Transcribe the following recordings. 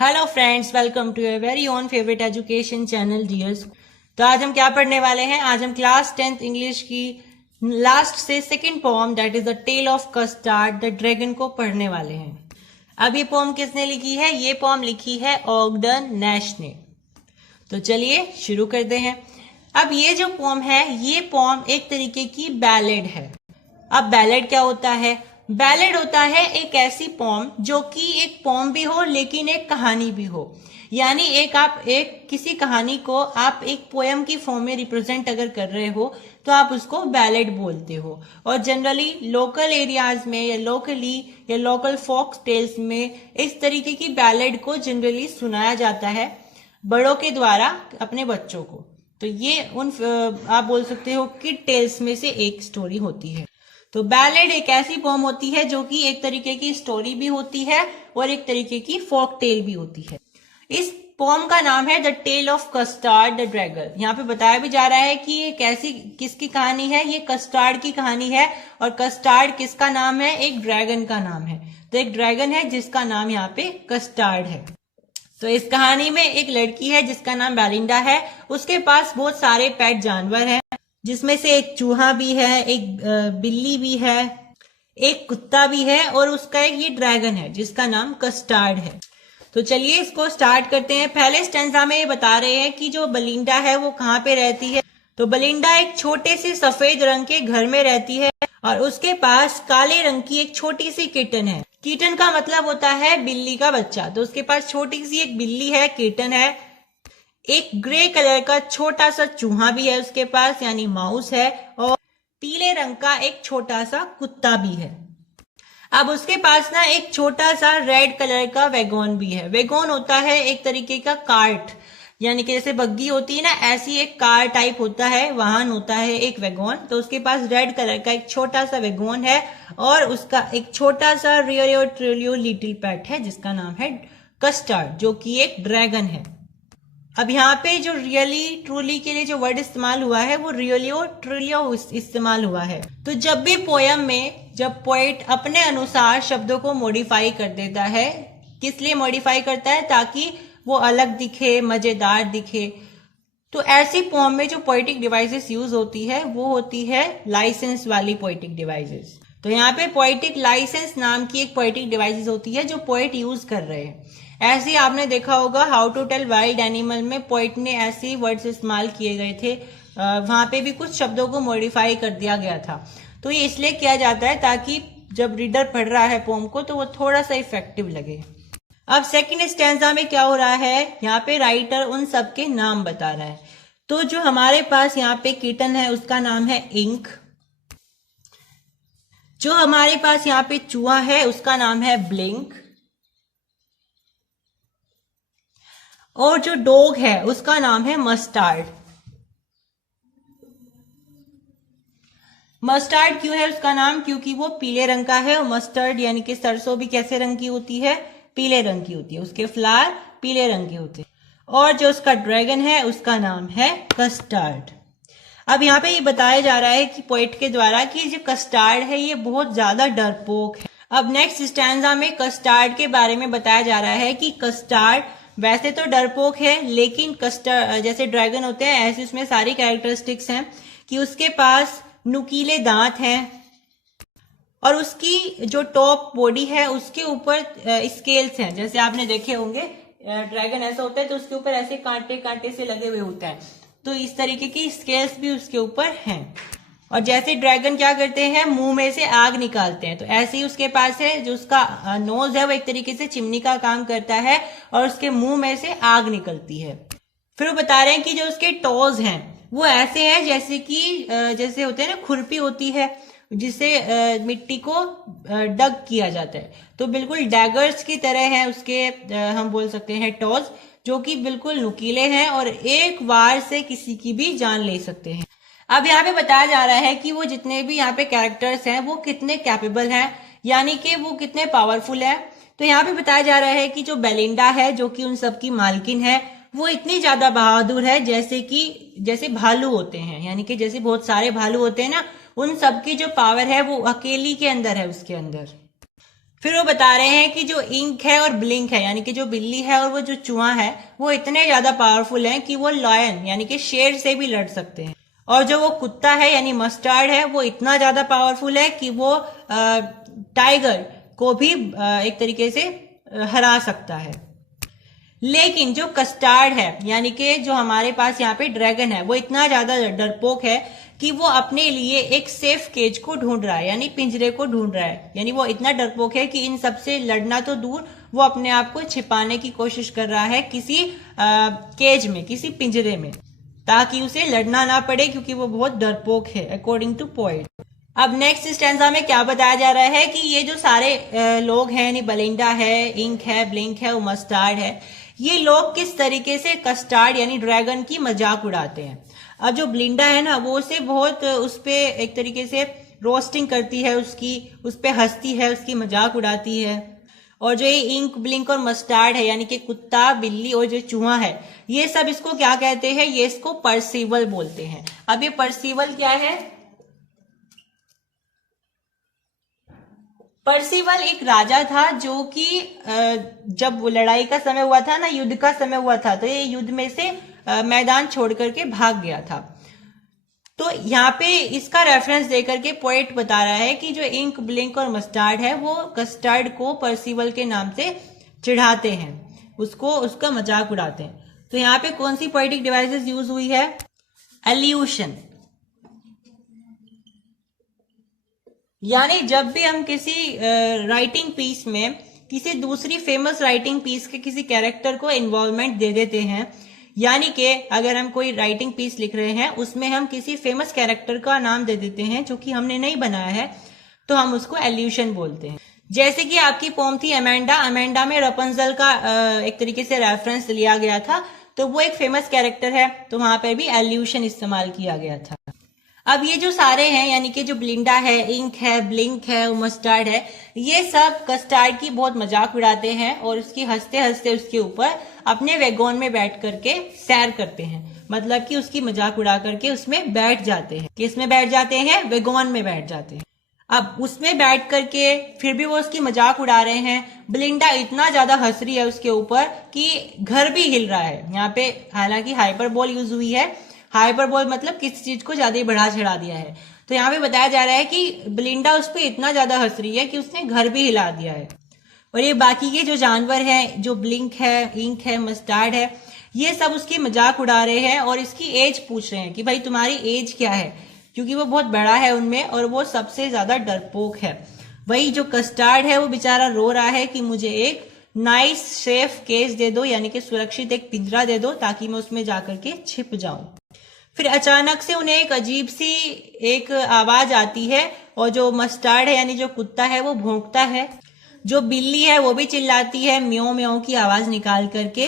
Hello friends, welcome to your very own favourite education channel dears. तो आज हम क्या पढ़ने वाले हैं? आज हम क्लास 10th इंग्लिश की लास्ट से second poem that is the tale of Custard the dragon को पढ़ने वाले हैं। अब ये पोम किसने लिखी है? ये पोम लिखी है ऑगडन नैश ने। तो चलिए शुरू करते हैं। अब ये जो पोम है, ये पोम एक तरीके की बैलेड है। अब बैलेड क्या होता है? बैलेड होता है एक ऐसी पोम जो कि एक पोम भी हो लेकिन एक कहानी भी हो। यानी आप किसी कहानी को आप एक पोएम की फॉर्म में रिप्रेजेंट अगर कर रहे हो तो आप उसको बैलेड बोलते हो। और जनरली लोकल एरियाज में या लोकल फोक टेल्स में इस तरीके की बैलेड को जनरली सुनाया जाता है बड़ों के द्वारा अपने बच्चों को। तो ये आप बोल सकते हो किड टेल्स में से एक स्टोरी होती है। तो बैलेड एक ऐसी पोम होती है जो कि एक तरीके की स्टोरी भी होती है और एक तरीके की फोक टेल भी होती है। इस पोम का नाम है the tale of Custard the dragon. यहाँ पे बताया भी जा रहा है कि ये किसकी कहानी है? ये कस्टार्ड की कहानी है। और कस्टार्ड किसका नाम है? एक ड्रैगन का नाम है। तो एक ड्रैगन है जिसका नाम यहाँ पे कस्टार्ड है। तो इस कहानी में एक लड़की है जिसका नाम बेलिंडा है। उसके पास बहुत सारे पेट जानवर हैं, जिसमें से एक चूहा भी है, एक बिल्ली भी है, एक कुत्ता भी है और उसका एक ये ड्रैगन है जिसका नाम कस्टार्ड है। तो चलिए इसको स्टार्ट करते हैं। पहले स्टेंजा में ये बता रहे हैं कि जो बेलिंडा है वो कहाँ पे रहती है। तो बेलिंडा एक छोटे से सफेद रंग के घर में रहती है और उसके पास काले रंग की एक छोटी सी किटन है। किटन का मतलब होता है बिल्ली का बच्चा। तो उसके पास छोटी सी एक बिल्ली है, किटन है। एक ग्रे कलर का छोटा सा चूहा भी है उसके पास, यानी माउस है। और पीले रंग का एक छोटा सा कुत्ता भी है। अब उसके पास ना एक छोटा सा रेड कलर का वैगन भी है। वैगन होता है एक तरीके का कार्ट, यानी कि जैसे बग्गी होती है ना, ऐसी एक कार टाइप होता है, वाहन होता है एक वैगन। तो उसके पास रेड कलर का एक छोटा सा वैगन है और उसका एक छोटा सा रियलियो ट्रिलियो लिटिल पेट है जिसका नाम है कस्टार्ड, जो कि एक ड्रैगन है। अब यहाँ पे जो रियली ट्रूली के लिए जो वर्ड इस्तेमाल हुआ है वो रियलियो ट्रिलियो इस्तेमाल हुआ है। तो जब भी पोयम में जब पोएट अपने अनुसार शब्दों को मॉडिफाई कर देता है, किस लिए मॉडिफाई करता है? ताकि वो अलग दिखे, मजेदार दिखे। तो ऐसी पोएम में जो पोएटिक डिवाइसेस यूज होती है वो होती है लाइसेंस वाली पोएटिक डिवाइसेस। तो यहाँ पे पोएटिक लाइसेंस नाम की एक पोएटिक डिवाइसेस होती है जो पोएट यूज कर रहे हैं। ऐसे आपने देखा होगा how to tell wild animal में पोएट ने ऐसे वर्ड्स इस्तेमाल किए गए थे। वहां पे भी कुछ शब्दों को मॉडिफाई कर दिया गया था। तो ये इसलिए किया जाता है ताकि जब रीडर पढ़ रहा है पोम को तो वो थोड़ा सा इफेक्टिव लगे। अब सेकंड स्टैंजा में क्या हो रहा है? यहाँ पे राइटर उन सब के नाम बता रहा है। तो जो हमारे पास यहाँ पे किटन है उसका नाम है इंक। जो हमारे पास यहाँ पे चूहा है उसका नाम है ब्लिंक। और जो डॉग है उसका नाम है मस्टार्ड। मस्टार्ड क्यों है उसका नाम? क्योंकि वो पीले रंग का है। और मस्टर्ड यानी कि सरसों भी कैसे रंग की होती है? पीले रंग की होती है। उसके फ्लावर पीले रंग के होते हैं। और जो उसका ड्रैगन है उसका नाम है कस्टार्ड। अब यहाँ पे ये बताया जा रहा है कि पोएट के द्वारा कि जो कस्टार्ड है ये बहुत ज्यादा डरपोक है। अब नेक्स्ट स्टैंजा में कस्टार्ड के बारे में बताया जा रहा है कि कस्टार्ड वैसे तो डरपोक है, लेकिन कस्टर्ड जैसे ड्रैगन होते हैं ऐसे उसमें सारी कैरेक्टरिस्टिक्स हैं कि उसके पास नुकीले दांत हैं और उसकी जो टॉप बॉडी है उसके ऊपर स्केल्स हैं। जैसे आपने देखे होंगे ड्रैगन ऐसा होता है तो उसके ऊपर ऐसे कांटे कांटे से लगे हुए होते हैं। तो इस तरीके की स्केल्स भी उसके ऊपर हैं। और जैसे ड्रैगन क्या करते हैं, मुंह में से आग निकालते हैं, तो ऐसे ही उसके पास है जो उसका नोज है वो एक तरीके से चिमनी का काम करता है और उसके मुंह में से आग निकलती है। फिर वो बता रहे हैं कि जो उसके टोज हैं वो ऐसे हैं जैसे होते हैं ना, खुरपी होती है जिससे मिट्टी को डग किया जाता है। तो बिल्कुल डैगर्स की तरह है उसके हम बोल सकते हैं टोज, जो कि बिल्कुल नुकीले हैं और एक बार से किसी की भी जान ले सकते हैं। अब यहाँ पे बताया जा रहा है कि वो जितने भी यहाँ पे कैरेक्टर्स हैं वो कितने कैपेबल हैं, यानी कि वो कितने पावरफुल है। तो यहाँ पे बताया जा रहा है कि जो बेलिंडा है जो कि उन सब की मालकिन है वो इतनी ज्यादा बहादुर है जैसे भालू होते हैं, यानी कि जैसे बहुत सारे भालू होते हैं ना, उन सब की जो पावर है वो अकेली के अंदर है उसके अंदर। फिर वो बता रहे हैं कि जो इंक है और ब्लिंक है यानी कि जो बिल्ली है और वो जो चूहा है वो इतने ज्यादा पावरफुल हैं कि वो लॉयन यानी कि शेर से भी लड़ सकते हैं। और जो वो कुत्ता है यानी मस्टर्ड है वो इतना ज्यादा पावरफुल है कि वो टाइगर को भी एक तरीके से हरा सकता है। लेकिन जो कस्टार्ड है यानी कि जो हमारे पास यहाँ पे ड्रैगन है वो इतना ज्यादा डरपोक है कि वो अपने लिए एक सेफ केज को ढूंढ रहा है यानी पिंजरे को ढूंढ रहा है। यानी वो इतना डरपोक है कि इन सबसे लड़ना तो दूर, वो अपने आप को छिपाने की कोशिश कर रहा है किसी केज में, किसी पिंजरे में, ताकि उसे लड़ना ना पड़े क्योंकि वो बहुत डरपोक है अकॉर्डिंग टू पोएट। अब नेक्स्ट स्टैंजा में क्या बताया जा रहा है कि ये जो सारे लोग हैं यानी बेलिंडा है, इंक है, ब्लिंक है, वो मस्टार्ड है, ये लोग किस तरीके से कस्टार्ड यानी ड्रैगन की मजाक उड़ाते हैं। अब जो ब्लिंडा है ना वो उसे बहुत उस पे एक तरीके से रोस्टिंग करती है, उसकी उस पे हंसती है, उसकी मजाक उड़ाती है। और जो ये इंक, ब्लिंक और मस्टार्ड है यानी कि कुत्ता, बिल्ली और जो चूहा है, ये सब इसको क्या कहते हैं, ये इसको परसीवल बोलते हैं। अब ये परसीवल क्या है? परसीवल एक राजा था जो कि जब लड़ाई का समय हुआ था ना, युद्ध का समय हुआ था, तो ये युद्ध में से मैदान छोड़ करके भाग गया था। तो यहाँ पे इसका रेफरेंस देकर के पोएट बता रहा है कि जो इंक, ब्लिंक और मस्टार्ड है वो कस्टर्ड को परसीवल के नाम से चिढ़ाते हैं, उसको उसका मजाक उड़ाते हैं। तो यहाँ पे कौन सी पोएटिक डिवाइसेस यूज हुई है? एल्यूशन। यानी जब भी हम किसी राइटिंग पीस में किसी दूसरी फेमस राइटिंग पीस के किसी कैरेक्टर को इन्वॉल्वमेंट दे देते हैं, यानी कि अगर हम कोई राइटिंग पीस लिख रहे हैं उसमें हम किसी फेमस कैरेक्टर का नाम दे देते हैं जो कि हमने नहीं बनाया है, तो हम उसको एल्यूशन बोलते हैं। जैसे कि आपकी पोम थी अमेंडा, अमेंडा में रपंजल का एक तरीके से रेफरेंस लिया गया था, तो वो एक फेमस कैरेक्टर है, तो वहां पर भी एल्यूशन इस्तेमाल किया गया था। अब ये जो सारे हैं यानी कि जो ब्लिंडा है, इंक है, ब्लिंक है, मस्टर्ड है, ये सब कस्टार्ड की बहुत मजाक उड़ाते हैं और उसकी हंसते हंसते उसके ऊपर अपने वैगन में बैठ करके सैर करते हैं। मतलब कि उसकी मजाक उड़ा करके उसमें बैठ जाते हैं। किसमें बैठ जाते हैं? वैगन में बैठ जाते हैं। अब उसमें बैठ करके फिर भी वो उसकी मजाक उड़ा रहे हैं। ब्लिंडा इतना ज्यादा हंस रही है उसके ऊपर कि घर भी हिल रहा है। यहाँ पे हालांकि हाइपरबोल यूज हुई है। हाइपरबोल मतलब किसी चीज को ज्यादा बढ़ा चढ़ा दिया है। तो यहाँ पे बताया जा रहा है कि ब्लिंडा उस पर इतना ज्यादा हंस रही है कि उसने घर भी हिला दिया है। और ये बाकी के जो जानवर हैं, जो ब्लिंक है, इंक है, मस्टर्ड है, ये सब उसकी मजाक उड़ा रहे हैं और इसकी एज पूछ रहे हैं कि भाई तुम्हारी एज क्या है, क्योंकि वो बहुत बड़ा है उनमें और वो सबसे ज्यादा डरपोक है। वही जो कस्टार्ड है वो बेचारा रो रहा है कि मुझे एक नाइस सेफ केस दे दो, यानी कि सुरक्षित एक पिंजरा दे दो ताकि मैं उसमें जाकर के छिप जाऊं। फिर अचानक से उन्हें एक अजीब सी एक आवाज आती है और जो मस्टर्ड है यानी जो कुत्ता है वो भौंकता है, जो बिल्ली है वो भी चिल्लाती है म्याऊं म्याऊं की आवाज निकाल करके,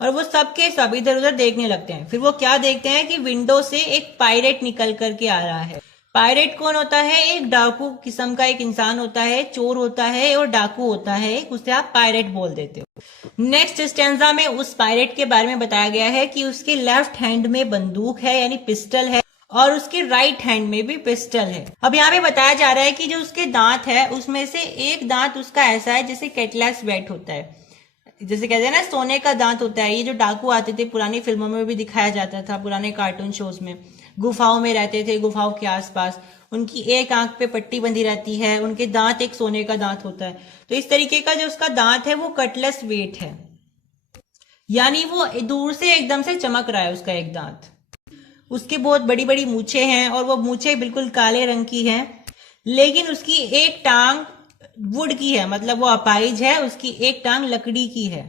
और वो सबके सब इधर उधर देखने लगते हैं। फिर वो क्या देखते हैं कि विंडो से एक पायरेट निकल करके आ रहा है। पायरेट कौन होता है? एक डाकू किस्म का एक इंसान होता है, चोर होता है और डाकू होता है, उसे आप पायरेट बोल देते हो। नेक्स्ट स्टैंजा में उस पायरेट के बारे में बताया गया है कि उसके लेफ्ट हैंड में बंदूक है यानी पिस्टल है और उसके राइट हैंड में भी पिस्टल है। अब यहाँ पे बताया जा रहा है कि जो उसके दांत है उसमें से एक दांत उसका ऐसा है जैसे कैटलेस वेट होता है, जैसे कहते हैं ना सोने का दांत होता है। ये जो डाकू आते थे पुरानी फिल्मों में भी दिखाया जाता था, पुराने कार्टून शोज में, गुफाओं में रहते थे, गुफाओं के आसपास उनकी एक आंख पे पट्टी बंधी रहती है, उनके दांत एक सोने का दांत होता है। तो इस तरीके का जो उसका दांत है वो कटलेस वेट है, यानी वो दूर से एकदम से चमक रहा है उसका एक दांत। उसकी बहुत बड़ी बड़ी मूछें हैं और वो मूछें बिल्कुल काले रंग की हैं, लेकिन उसकी एक टांग वुड की है, मतलब वो अपाइज है, उसकी एक टांग लकड़ी की है,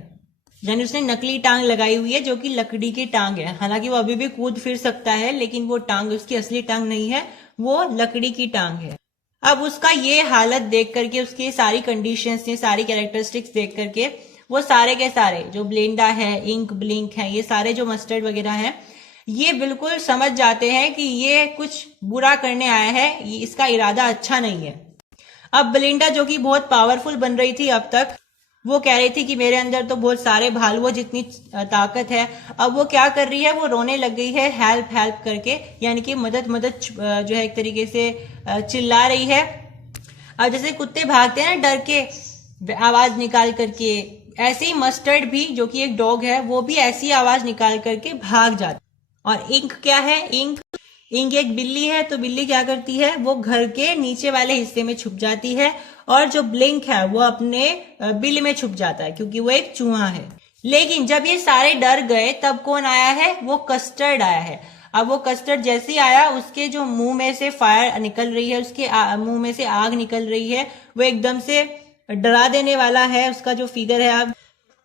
यानी उसने नकली टांग लगाई हुई है जो कि लकड़ी की टांग है। हालांकि वो अभी भी कूद फिर सकता है, लेकिन वो टांग उसकी असली टांग नहीं है, वो लकड़ी की टांग है। अब उसका ये हालत देख करके, उसकी सारी कंडीशंस, ये सारी कैरेक्टरिस्टिक्स देख करके वो सारे के सारे जो ब्लिंडा है, इंक, ब्लिंक है, ये सारे जो मस्टर्ड वगैरह हैं, ये बिल्कुल समझ जाते हैं कि ये कुछ बुरा करने आया है, इसका इरादा अच्छा नहीं है। अब ब्लिंडा जो कि बहुत पावरफुल बन रही थी अब तक, वो कह रही थी कि मेरे अंदर तो बहुत सारे भालुओं जितनी ताकत है। अब वो क्या कर रही है, वो रोने लग गई है हेल्प हेल्प करके, यानी कि मदद मदद जो है एक तरीके से चिल्ला रही है। अब जैसे कुत्ते भागते हैं ना डर के आवाज निकाल करके, ऐसे ही मस्टर्ड भी जो कि एक डॉग है वो भी ऐसी आवाज निकाल करके भाग जाता है। और इंक क्या है? इंक एक बिल्ली है, तो बिल्ली क्या करती है, वो घर के नीचे वाले हिस्से में छुप जाती है, और जो ब्लिंक है वो अपने बिल में छुप जाता है क्योंकि वो एक चूहा है। लेकिन जब ये सारे डर गए तब कौन आया है? वो कस्टर्ड आया है। अब वो कस्टर्ड जैसे ही आया, उसके जो मुंह में से फायर निकल रही है, उसके मुंह में से आग निकल रही है, वो एकदम से डरा देने वाला है। उसका जो फिगर है अब,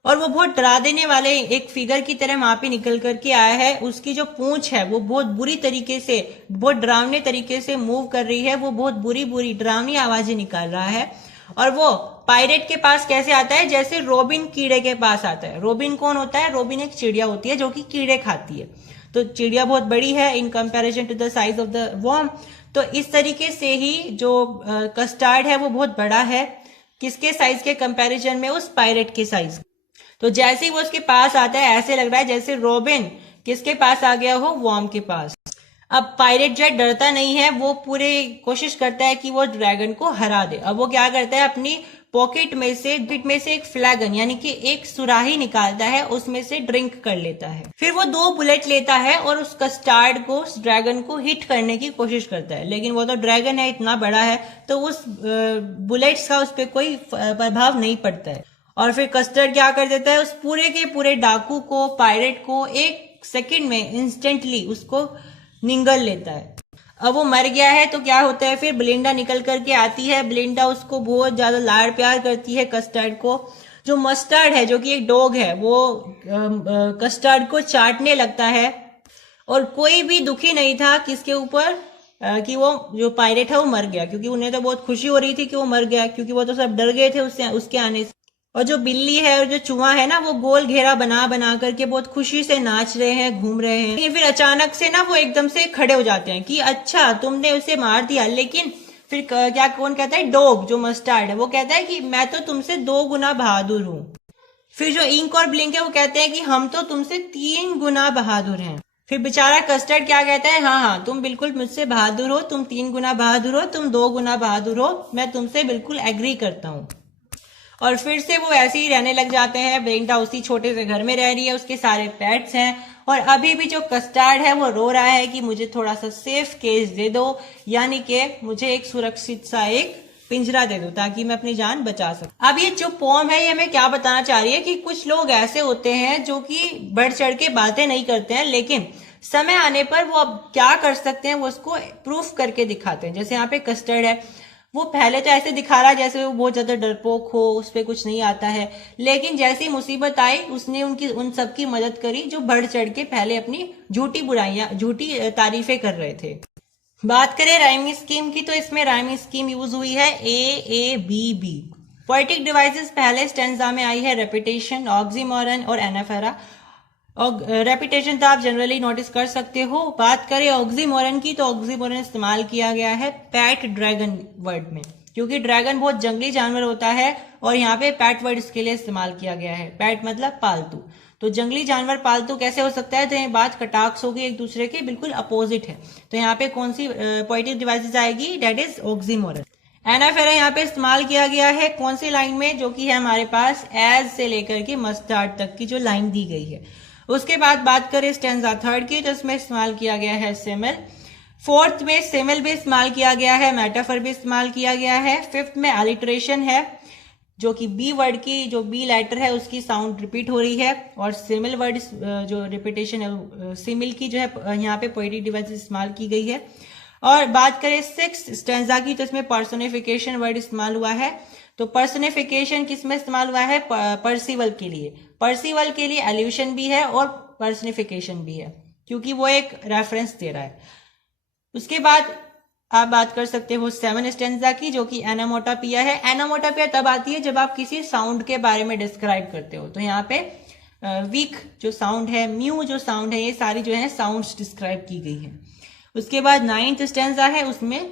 और वो बहुत डरा देने वाले एक फिगर की तरह वहां पे निकल करके आया है। उसकी जो पूंछ है वो बहुत बुरी तरीके से, बहुत डरावने तरीके से मूव कर रही है, वो बहुत बुरी बुरी डरावनी आवाजें निकाल रहा है। और वो पायरेट के पास कैसे आता है? जैसे रोबिन कीड़े के पास आता है। रोबिन कौन होता है? रोबिन एक चिड़िया होती है जो कि कीड़े खाती है। तो चिड़िया बहुत बड़ी है in comparison to the size of the worm. तो इस तरीके से ही जो कस्टर्ड है वो बहुत बड़ा है। किसके साइज के कंपैरिजन में? उस पायरेट के साइज। तो जैसे ही वो उसके पास आता है, ऐसे लग रहा है जैसे रोबिन किसके पास आ गया हो? वर्म के पास। अब पायरेट जो डरता नहीं है, वो पूरे कोशिश करता है कि वो ड्रैगन को हरा दे। अब वो क्या करता है, अपनी पॉकेट में से एक फ्लैगन यानी कि एक सुराही निकालता है, उसमें से ड्रिंक कर लेता है। फिर वो 2 बुलेट लेता है और उस कस्टर्ड को, उस ड्रैगन को हिट करने की कोशिश करता है। लेकिन वो तो ड्रैगन है, इतना बड़ा है, तो उस बुलेट्स का उस पर कोई प्रभाव नहीं पड़ता है। और फिर कस्टर्ड क्या कर देता है, उस पूरे के पूरे डाकू को, पायरेट को 1 सेकेंड में इंस्टेंटली उसको निगल लेता है। अब वो मर गया है तो क्या होता है, फिर ब्लिंडा निकल करके आती है। ब्लिंडा उसको बहुत ज्यादा लाड़ प्यार करती है कस्टर्ड को। जो मस्टर्ड है, जो कि एक डॉग है, वो कस्टर्ड को चाटने लगता है। और कोई भी दुखी नहीं था किसके ऊपर, कि वो जो पायरेट है वो मर गया, क्योंकि उन्हें तो बहुत खुशी हो रही थी कि वो मर गया, क्योंकि वो तो सब डर गए थे उसके आने से। और जो बिल्ली है और जो चूहा है ना, वो गोल घेरा बना बना करके बहुत खुशी से नाच रहे हैं, घूम रहे हैं। लेकिन फिर अचानक से ना वो एकदम से खड़े हो जाते हैं कि अच्छा तुमने उसे मार दिया। लेकिन फिर क्या कौन कहता है, डॉग जो मस्टर्ड है वो कहता है कि मैं तो तुमसे 2 गुना बहादुर हूँ। फिर जो इंक और ब्लिंक है वो कहते हैं कि हम तो तुमसे 3 गुना बहादुर हैं। फिर बेचारा कस्टर्ड क्या कहता है, हाँ हाँ तुम बिल्कुल मुझसे बहादुर हो, तुम 3 गुना बहादुर हो, तुम 2 गुना बहादुर हो, मैं तुमसे बिल्कुल एग्री करता हूँ। और फिर से वो ऐसे ही रहने लग जाते हैं। ब्लिंडा उसी छोटे से घर में रह रही है, उसके सारे पेट्स हैं। और अभी भी जो कस्टर्ड है वो रो रहा है कि मुझे थोड़ा सा सेफ केस दे दो, यानी कि मुझे एक सुरक्षित सा एक पिंजरा दे दो ताकि मैं अपनी जान बचा सकूं। अब ये जो पोम है ये हमें क्या बताना चाह रही है कि कुछ लोग ऐसे होते हैं जो कि बढ़ चढ़ के बातें नहीं करते हैं, लेकिन समय आने पर वो अब क्या कर सकते हैं वो उसको प्रूफ करके दिखाते हैं। जैसे यहाँ पे कस्टर्ड है, वो पहले तो ऐसे दिखा रहा है जैसे वो बहुत ज्यादा डरपोक हो, उस पर कुछ नहीं आता है। लेकिन जैसी मुसीबत आई उसने उन सबकी मदद करी जो बढ़ चढ़ के पहले अपनी झूठी बुराइयां, झूठी तारीफें कर रहे थे। बात करें राइमिंग स्कीम की, तो इसमें राइमिंग स्कीम यूज हुई है AABB। पोएटिक डिवाइसेस पहले स्टेंजा में आई है रेपिटेशन, ऑक्सीमोरन और एनाफेरा। और रेपिटेशन तो आप जनरली नोटिस कर सकते हो। बात करें ऑक्सीमोरन की, तो ऑक्सीमोरन इस्तेमाल किया गया है पैट ड्रैगन वर्ड में, क्योंकि ड्रैगन बहुत जंगली जानवर होता है और यहाँ पे पैट वर्ड इसके लिए इस्तेमाल किया गया है। पैट मतलब पालतू, तो जंगली जानवर पालतू कैसे हो सकता है, तो ये बात कटाक्ष होगी, एक दूसरे के बिल्कुल अपोजिट है। तो यहाँ पे कौन सी पोएटिक डिवाइसेस आएगी, डेट इज ऑक्सीमोरन। एनाफेरा यहाँ पे इस्तेमाल किया गया है कौन सी लाइन में, जो कि है हमारे पास एज से लेकर के मस्टर्ड तक की जो लाइन दी गई है। उसके बाद बात करें स्टेंजा थर्ड की, तो इसमें इस्तेमाल किया गया है सिमिल। फोर्थ में सिमिल भी इस्तेमाल किया गया है, मेटाफर भी इस्तेमाल किया गया है। फिफ्थ में अलिट्रेशन है, जो कि बी वर्ड की जो बी लेटर है उसकी साउंड रिपीट हो रही है। और सिमिल वर्ड जो रिपीटेशन है, सिमिल की जो है यहाँ पे पोएटिक डिवाइस इस्तेमाल की गई है। और बात करें सिक्स्थ स्टेंजा की, तो इसमें पर्सोनिफिकेशन वर्ड इस्तेमाल हुआ है। तो पर्सोनिफिकेशन किस में इस्तेमाल हुआ है, पर्सिवल के लिए। पर्सिवल के लिए एल्यूशन भी है और पर्सनिफिकेशन भी है, क्योंकि वो एक रेफरेंस दे रहा है। उसके बाद आप बात कर सकते हो 7 स्टेंजा की, जो कि एनामोटापिया है। एनामोटापिया तब आती है जब आप किसी साउंड के बारे में डिस्क्राइब करते हो। तो यहाँ पे वीक जो साउंड है, म्यू जो साउंड है, ये सारी जो है साउंड्स डिस्क्राइब की गई है। उसके बाद 9th स्टेंजा है, उसमें